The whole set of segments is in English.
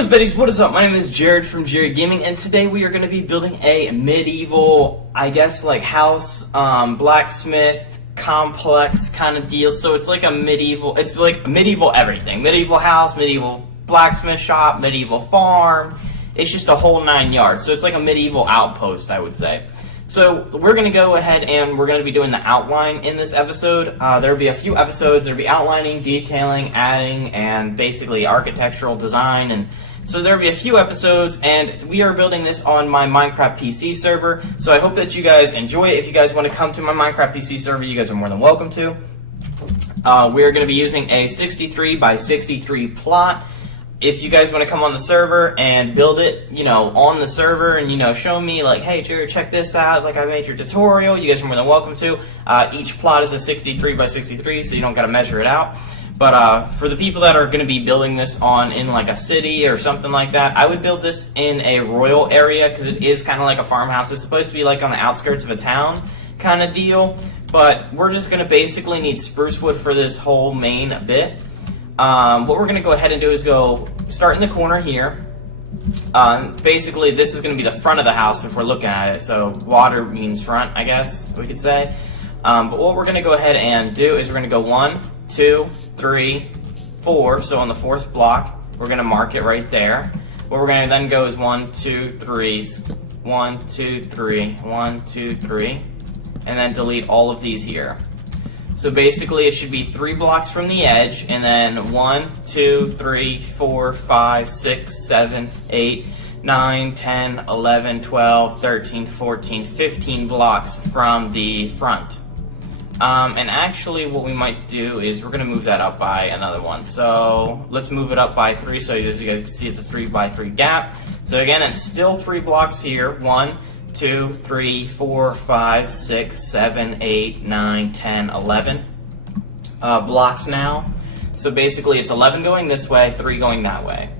Bros, Betties, what is up? My name is Jared from Jaridgaming, and today we are going to be building a medieval, I guess, like house, blacksmith, complex kind of deal. So it's like a medieval, it's like medieval everything. Medieval house, medieval blacksmith shop, medieval farm. It's just a whole 9 yards. So it's like a medieval outpost, I would say. So we're going to go ahead and we're going to be doing the outline in this episode. There will be a few episodes. There will be outlining, detailing, adding, and basically architectural design. And so there will be a few episodes, and we are building this on my Minecraft PC server. So I hope that you guys enjoy it. If you guys want to come to my Minecraft PC server, you guys are more than welcome to. We're going to be using a 63 by 63 plot. If you guys want to come on the server and build it, you know, on the server and, you know, show me like, hey, Jared, check this out, like I made your tutorial, you guys are more than welcome to. Each plot is a 63 by 63, so you don't got to measure it out. But for the people that are going to be building this in like a city or something like that, I would build this in a rural area because it is kind of like a farmhouse. It's supposed to be like on the outskirts of a town kind of deal. But we're just going to basically need spruce wood for this whole main bit. What we're going to go ahead and do is go start in the corner here. Basically, this is going to be the front of the house if we're looking at it. So water means front, I guess we could say. But what we're going to go ahead and do is we're going to go 1, 2, 3, 4. So on the fourth block, we're going to mark it right there. What we're going to then go is 1, 2, 3, 1, 2, 3, 1, 2, 3, and then delete all of these here. So basically it should be 3 blocks from the edge, and then 1, 2, 3, 4, 5, 6, 7, 8, 9, 10, 11, 12, 13, 14, 15 blocks from the front. And actually what we might do is we're going to move that up by another one. So let's move it up by 3 so as you guys can see it's a 3 by 3 gap. So again, it's still 3 blocks here. 1, 2, 3, 4, 5, 6, 7, 8, 9, 10, 11 blocks now. So basically it's 11 going this way, 3 going that way.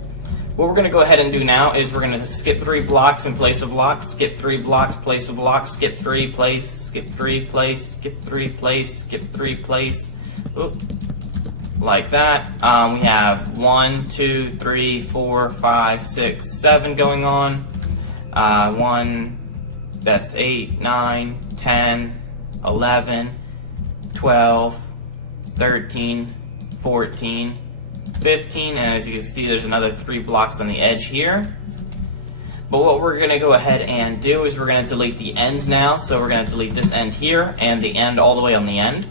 What we're going to go ahead and do now is we're going to skip 3 blocks in place of blocks, skip 3 blocks, place of blocks, skip 3, place, skip 3, place, skip 3, place, skip 3, place. Oop. Like that. We have 1, 2, 3, 4, 5, 6, 7 going on. 1, that's 8, 9, 10, 11, 12, 13, 14, 15, and as you can see there's another 3 blocks on the edge here. But what we're going to go ahead and do is we're going to delete the ends now. So we're going to delete this end here and the end all the way on the end.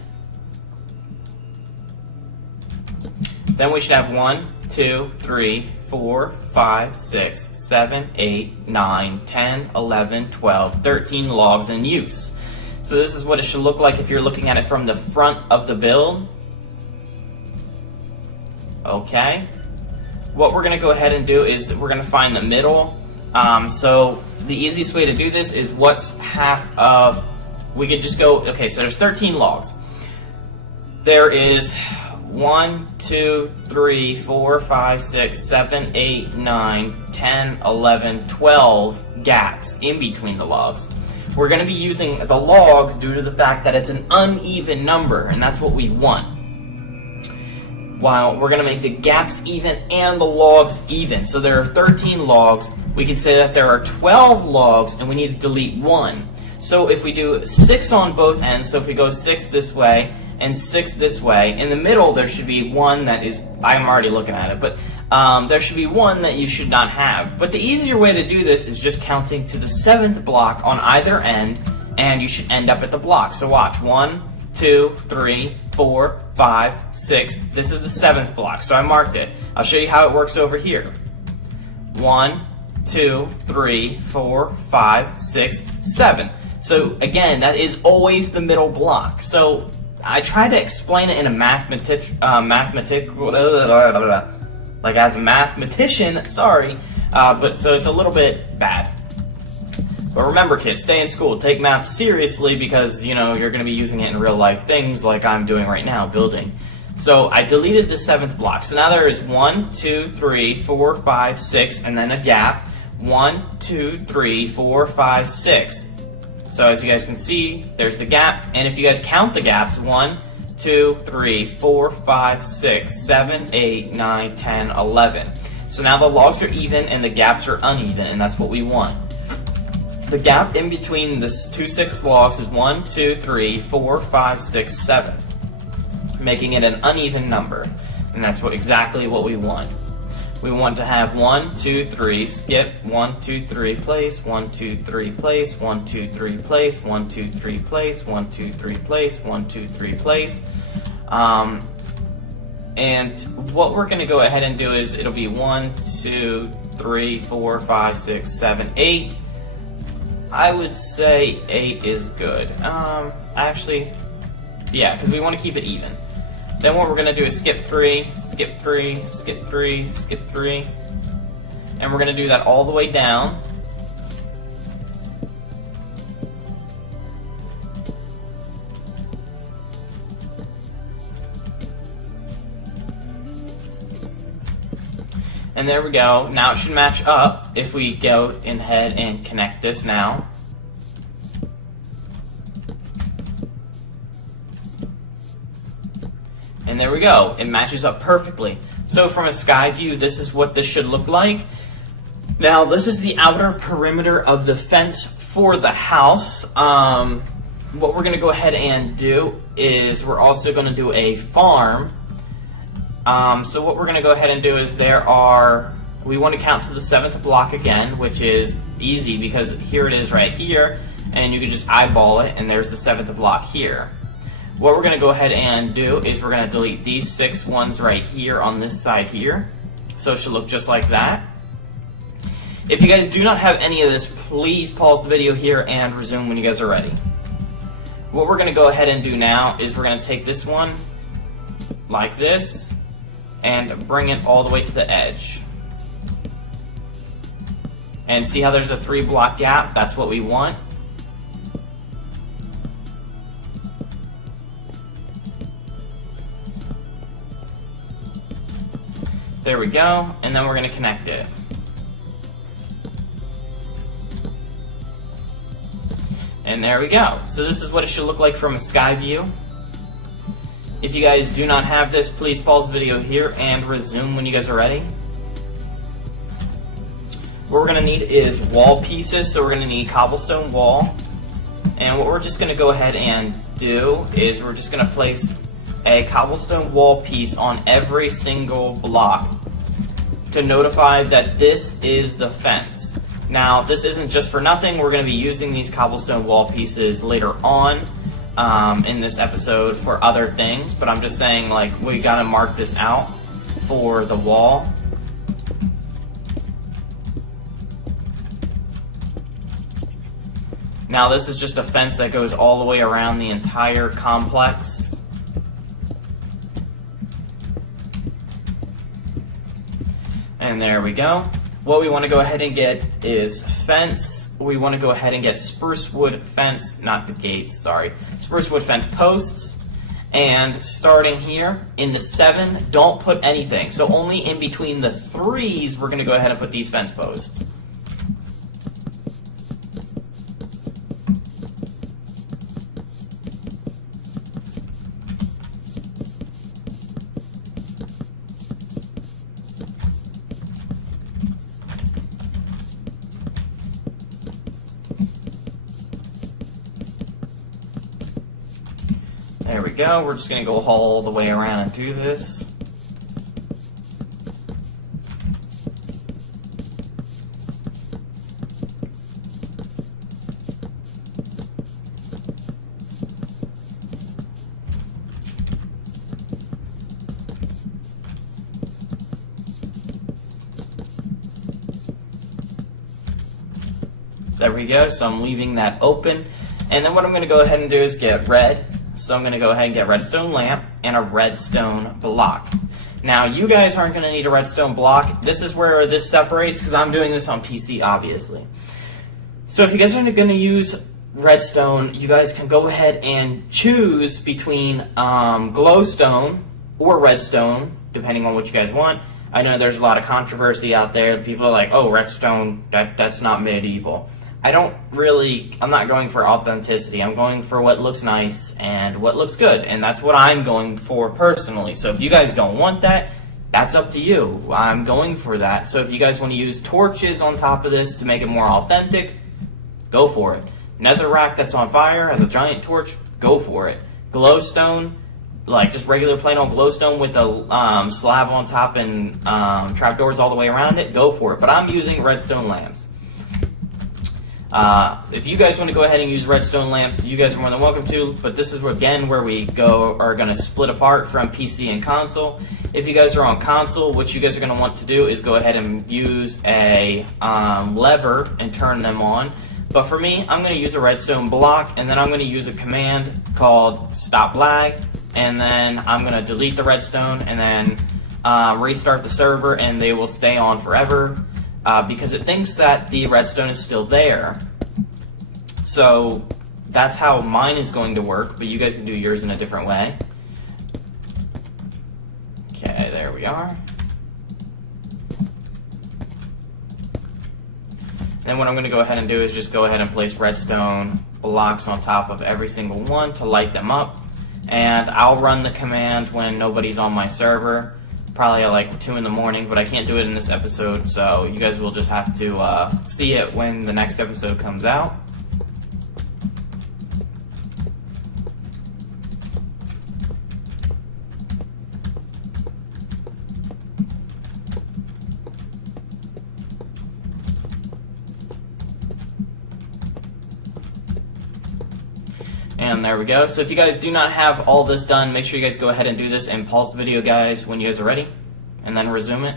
Then we should have 1, 2, 3, 4, 5, 6, 7, 8, 9, 10, 11, 12, 13 logs in use. So this is what it should look like if you're looking at it from the front of the build. Okay. What we're going to go ahead and do is we're going to find the middle. So the easiest way to do this is what's half of, we could just go, okay, so there's 13 logs. There is 1, 2, 3, 4, 5, 6, 7, 8, 9, 10, 11, 12 gaps in between the logs. We're going to be using the logs due to the fact that it's an uneven number, and that's what we want. While we're going to make the gaps even and the logs even. So there are 13 logs. We can say that there are 12 logs, and we need to delete 1. So if we do 6 on both ends, so if we go 6 this way, and 6 this way. In the middle, there should be 1 that is, I'm already looking at it, but there should be 1 that you should not have. But the easier way to do this is just counting to the 7th block on either end, and you should end up at the block. So watch, 1, 2, 3, 4, 5, 6. This is the 7th block, so I marked it. I'll show you how it works over here. 1, 2, 3, 4, 5, 6, 7. So again, that is always the middle block. So I try to explain it in a like as a mathematician, sorry, but so it's a little bit bad. But remember, kids, stay in school, take math seriously because, you know, you're going to be using it in real life things like I'm doing right now, building. So I deleted the 7th block. So now there is 1, 2, 3, 4, 5, 6, and then a gap. 1, 2, 3, 4, 5, 6. So as you guys can see, there's the gap, and if you guys count the gaps, 1, 2, 3, 4, 5, 6, 7, 8, 9, 10, 11. So now the logs are even and the gaps are uneven, and that's what we want. The gap in between the 2 6 logs is 1, 2, 3, 4, 5, 6, 7, making it an uneven number, and that's exactly what we want. We want to have 1, 2, 3, skip, 1, 2, 3, place, 1, 2, 3, place, 1, 2, 3, place, 1, 2, 3, place, 1, 2, 3, place, 1, 2, 3, place. And what we're going to go ahead and do is it'll be 1, 2, 3, 4, 5, 6, 7, 8. I would say 8 is good. Actually, yeah, because we want to keep it even. Then what we're going to do is skip 3, skip 3, skip 3, skip 3. And we're going to do that all the way down. And there we go. Now it should match up if we go ahead and connect this now. And there we go. It matches up perfectly. So from a sky view, this is what this should look like. Now this is the outer perimeter of the fence for the house. What we're going to go ahead and do is we're also going to do a farm. So what we're going to go ahead and do is we want to count to the 7th block again, which is easy because here it is right here, and you can just eyeball it, and there's the 7th block here. What we're going to go ahead and do is we're going to delete these 6 ones right here on this side here, so it should look just like that. If you guys do not have any of this, please pause the video here and resume when you guys are ready. What we're going to go ahead and do now is we're going to take this one like this and bring it all the way to the edge. And see how there's a 3 block gap? That's what we want. There we go, and then we're going to connect it. And there we go. So this is what it should look like from a sky view. If you guys do not have this, please pause the video here and resume when you guys are ready. What we're going to need is wall pieces, so we're going to need cobblestone wall. And what we're just going to go ahead and do is we're just going to place a cobblestone wall piece on every single block to notify that this is the fence. Now, this isn't just for nothing. We're going to be using these cobblestone wall pieces later on in this episode for other things, but I'm just saying, like, we got to mark this out for the wall. Now, this is just a fence that goes all the way around the entire complex. And there we go. What we want to go ahead and get is fence. We want to go ahead and get spruce wood fence, not the gates, sorry. Spruce wood fence posts. And starting here in the 7, don't put anything. So only in between the 3s, we're going to go ahead and put these fence posts. There we go. We're just going to go all the way around and do this. There we go. So I'm leaving that open. And then what I'm going to go ahead and do is get red. So I'm going to go ahead and get redstone lamp and a redstone block. Now, you guys aren't going to need a redstone block. This is where this separates because I'm doing this on PC, obviously. So if you guys are going to use redstone, you guys can go ahead and choose between glowstone or redstone, depending on what you guys want. I know there's a lot of controversy out there. People are like, oh, redstone, that's not medieval. I'm not going for authenticity. I'm going for what looks nice and what looks good, and that's what I'm going for personally. So if you guys don't want that, that's up to you. I'm going for that. So if you guys want to use torches on top of this to make it more authentic, go for it. Netherrack that's on fire has a giant torch, go for it. Glowstone, like just regular plain old glowstone with a slab on top and trapdoors all the way around it, go for it. But I'm using redstone lamps. If you guys want to go ahead and use redstone lamps, you guys are more than welcome to, but this is again where we are going to split apart from PC and console. If you guys are on console, what you guys are going to want to do is go ahead and use a lever and turn them on. But for me, I'm going to use a redstone block, and then I'm going to use a command called stop lag, and then I'm going to delete the redstone and then restart the server, and they will stay on forever. Because it thinks that the redstone is still there. So that's how mine is going to work, but you guys can do yours in a different way. Okay, there we are. Then what I'm going to go ahead and do is just go ahead and place redstone blocks on top of every single one to light them up. And I'll run the command when nobody's on my server. Probably at like 2 in the morning, but I can't do it in this episode, so you guys will just have to see it when the next episode comes out. And there we go. So if you guys do not have all this done, make sure you guys go ahead and do this and pause the video, guys, when you guys are ready, and then resume it.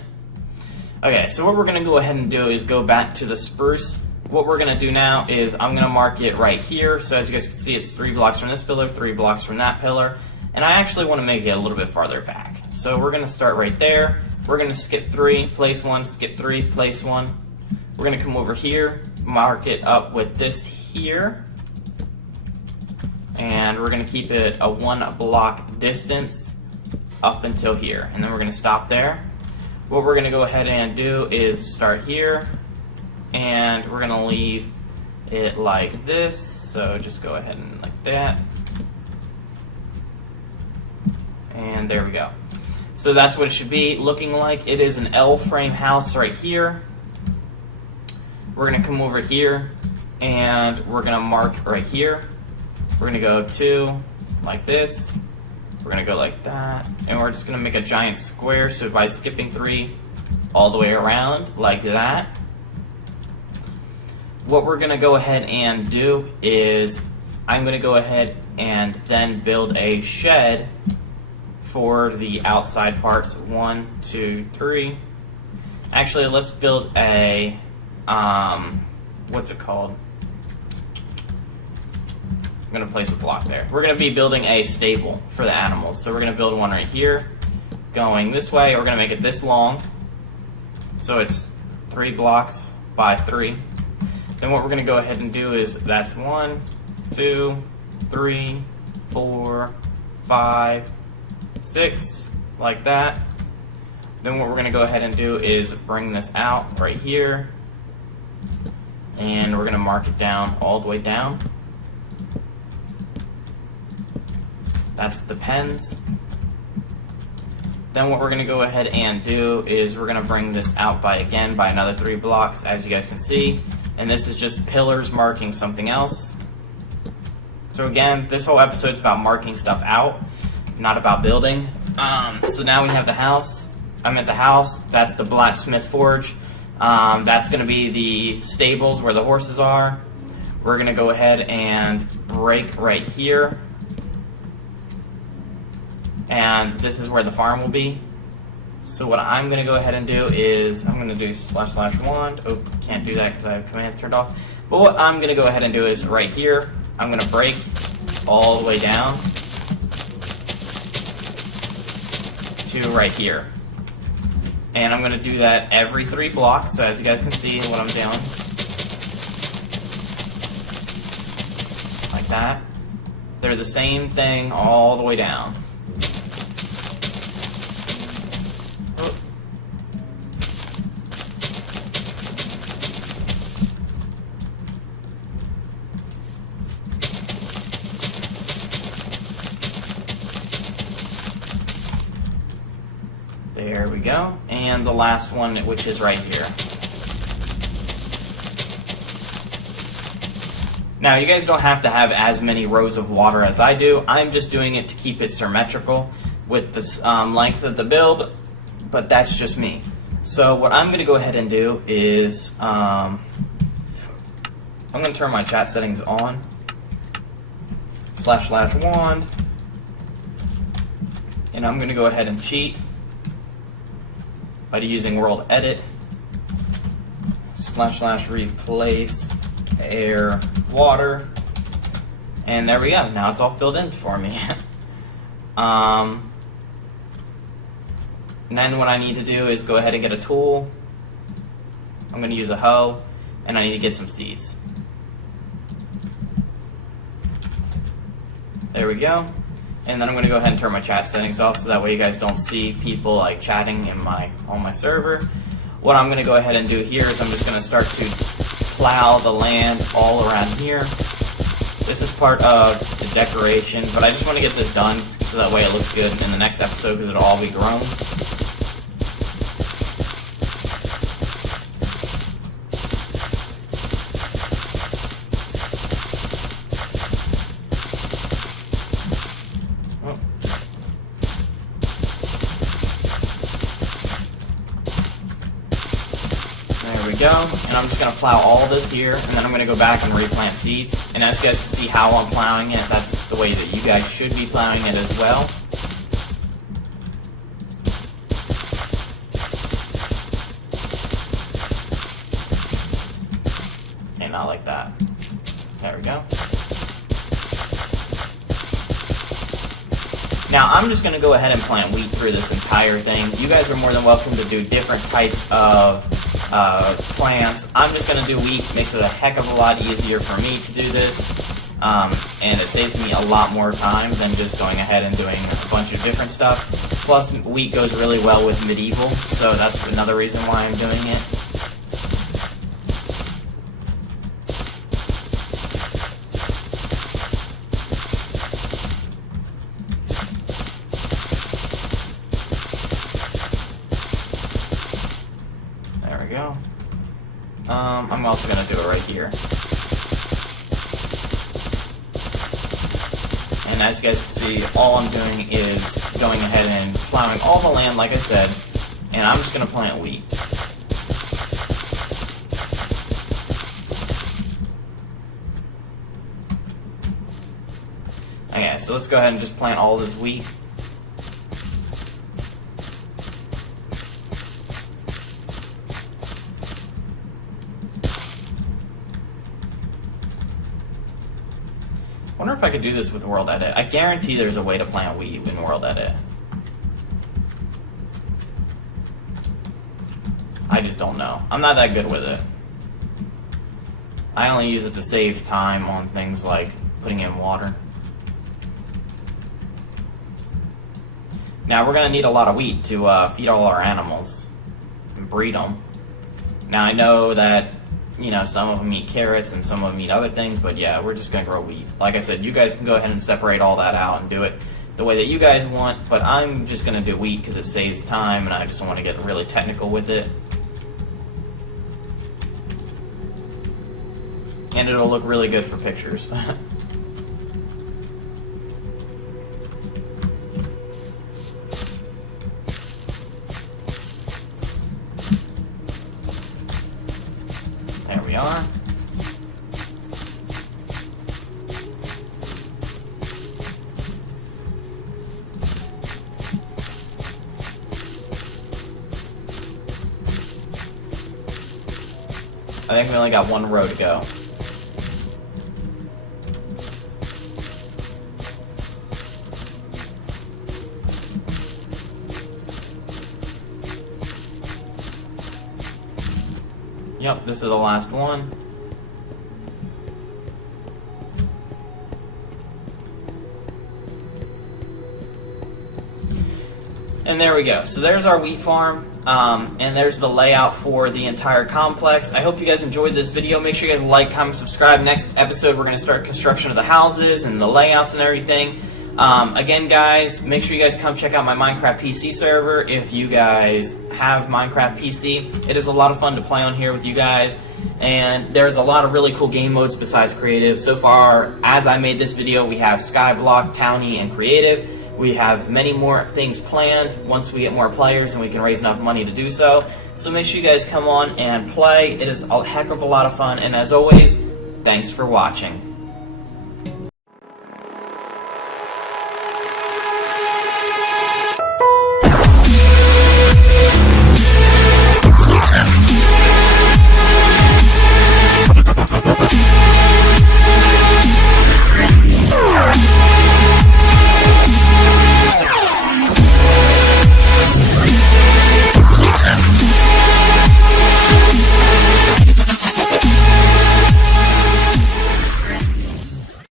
Okay, so what we're going to go ahead and do is go back to the spruce. What we're going to do now is I'm going to mark it right here. So as you guys can see, it's 3 blocks from this pillar, 3 blocks from that pillar, and I actually want to make it a little bit farther back. So we're going to start right there. We're going to skip 3, place 1, skip 3, place 1. We're going to come over here, mark it up with this here. And we're going to keep it a 1 block distance up until here. And then we're going to stop there. What we're going to go ahead and do is start here. And we're going to leave it like this. So just go ahead and like that. And there we go. So that's what it should be looking like. It is an L-frame house right here. We're going to come over here. And we're going to mark right here. We're going to go 2 like this, we're going to go like that, and we're just going to make a giant square, so by skipping 3 all the way around like that. What we're going to go ahead and do is I'm going to go ahead and then build a shed for the outside parts. 1, 2, 3. Actually, let's build a, what's it called? I'm going to place a block there. We're going to be building a stable for the animals. So we're going to build one right here, going this way. We're going to make it this long. So it's 3 blocks by 3. Then what we're going to go ahead and do is that's 1, 2, 3, 4, 5, 6, like that. Then what we're going to go ahead and do is bring this out right here. And we're going to mark it down all the way down. That's the pens. Then what we're going to go ahead and do is we're going to bring this out by another 3 blocks, as you guys can see. And this is just pillars marking something else. So again, this whole episode's about marking stuff out, not about building. So now we have the house. I'm at the house. That's the blacksmith forge. That's going to be the stables where the horses are. We're going to go ahead and break right here. And this is where the farm will be. So what I'm going to go ahead and do is I'm going to do //wand. Oh, can't do that because I have commands turned off. But what I'm going to go ahead and do is right here, I'm going to break all the way down to right here. And I'm going to do that every 3 blocks, so as you guys can see what I'm doing. Like that. They're the same thing all the way down. There we go. And the last one, which is right here. Now, you guys don't have to have as many rows of water as I do. I'm just doing it to keep it symmetrical with the length of the build, but that's just me. So what I'm going to go ahead and do is I'm going to turn my chat settings on. //wand. And I'm going to go ahead and cheat by using world edit / replace air water, and there we go. Now it's all filled in for me. And then what I need to do is go ahead and get a tool. I'm going to use a hoe, and I need to get some seeds. There we go. And then I'm going to go ahead and turn my chat settings off so that way you guys don't see people like chatting in on my server. What I'm going to go ahead and do here is I'm just going to start to plow the land all around here. This is part of the decoration, but I just want to get this done so that way it looks good in the next episode because it'll all be grown. Go, and I'm just going to plow all this here, and then I'm going to go back and replant seeds. And as you guys can see how I'm plowing it, that's the way that you guys should be plowing it as well. Okay, not like that. There we go. Now I'm just going to go ahead and plant wheat through this entire thing. You guys are more than welcome to do different types of plants. I'm just going to do wheat. Makes it a heck of a lot easier for me to do this, and it saves me a lot more time than just going ahead and doing a bunch of different stuff. Plus, wheat goes really well with medieval, so that's another reason why I'm doing it. I'm also going to do it right here. And as you guys can see, all I'm doing is going ahead and plowing all the land, like I said, and I'm just going to plant wheat. Okay, so let's go ahead and just plant all this wheat. I wonder if I could do this with World Edit. I guarantee there's a way to plant wheat in World Edit. I just don't know. I'm not that good with it. I only use it to save time on things like putting in water. Now we're going to need a lot of wheat to feed all our animals and breed them. Now I know that some of them eat carrots and some of them eat other things, but yeah, we're just going to grow wheat. Like I said, you guys can go ahead and separate all that out and do it the way that you guys want, but I'm just going to do wheat because it saves time and I just don't want to get really technical with it. And it'll look really good for pictures. There we are. I think we only got one row to go. Yep, this is the last one. And there we go. So there's our wheat farm, and there's the layout for the entire complex. I hope you guys enjoyed this video. Make sure you guys like, comment, subscribe. Next episode, we're going to start construction of the houses and the layouts and everything. Again, guys, make sure you guys come check out my Minecraft PC server if you guys have Minecraft PC. It is a lot of fun to play on here with you guys, and there's a lot of really cool game modes besides creative. So far, as I made this video, we have Skyblock, Townie, and creative. We have many more things planned once we get more players and we can raise enough money to do so. So make sure you guys come on and play. It is a heck of a lot of fun, and as always, thanks for watching.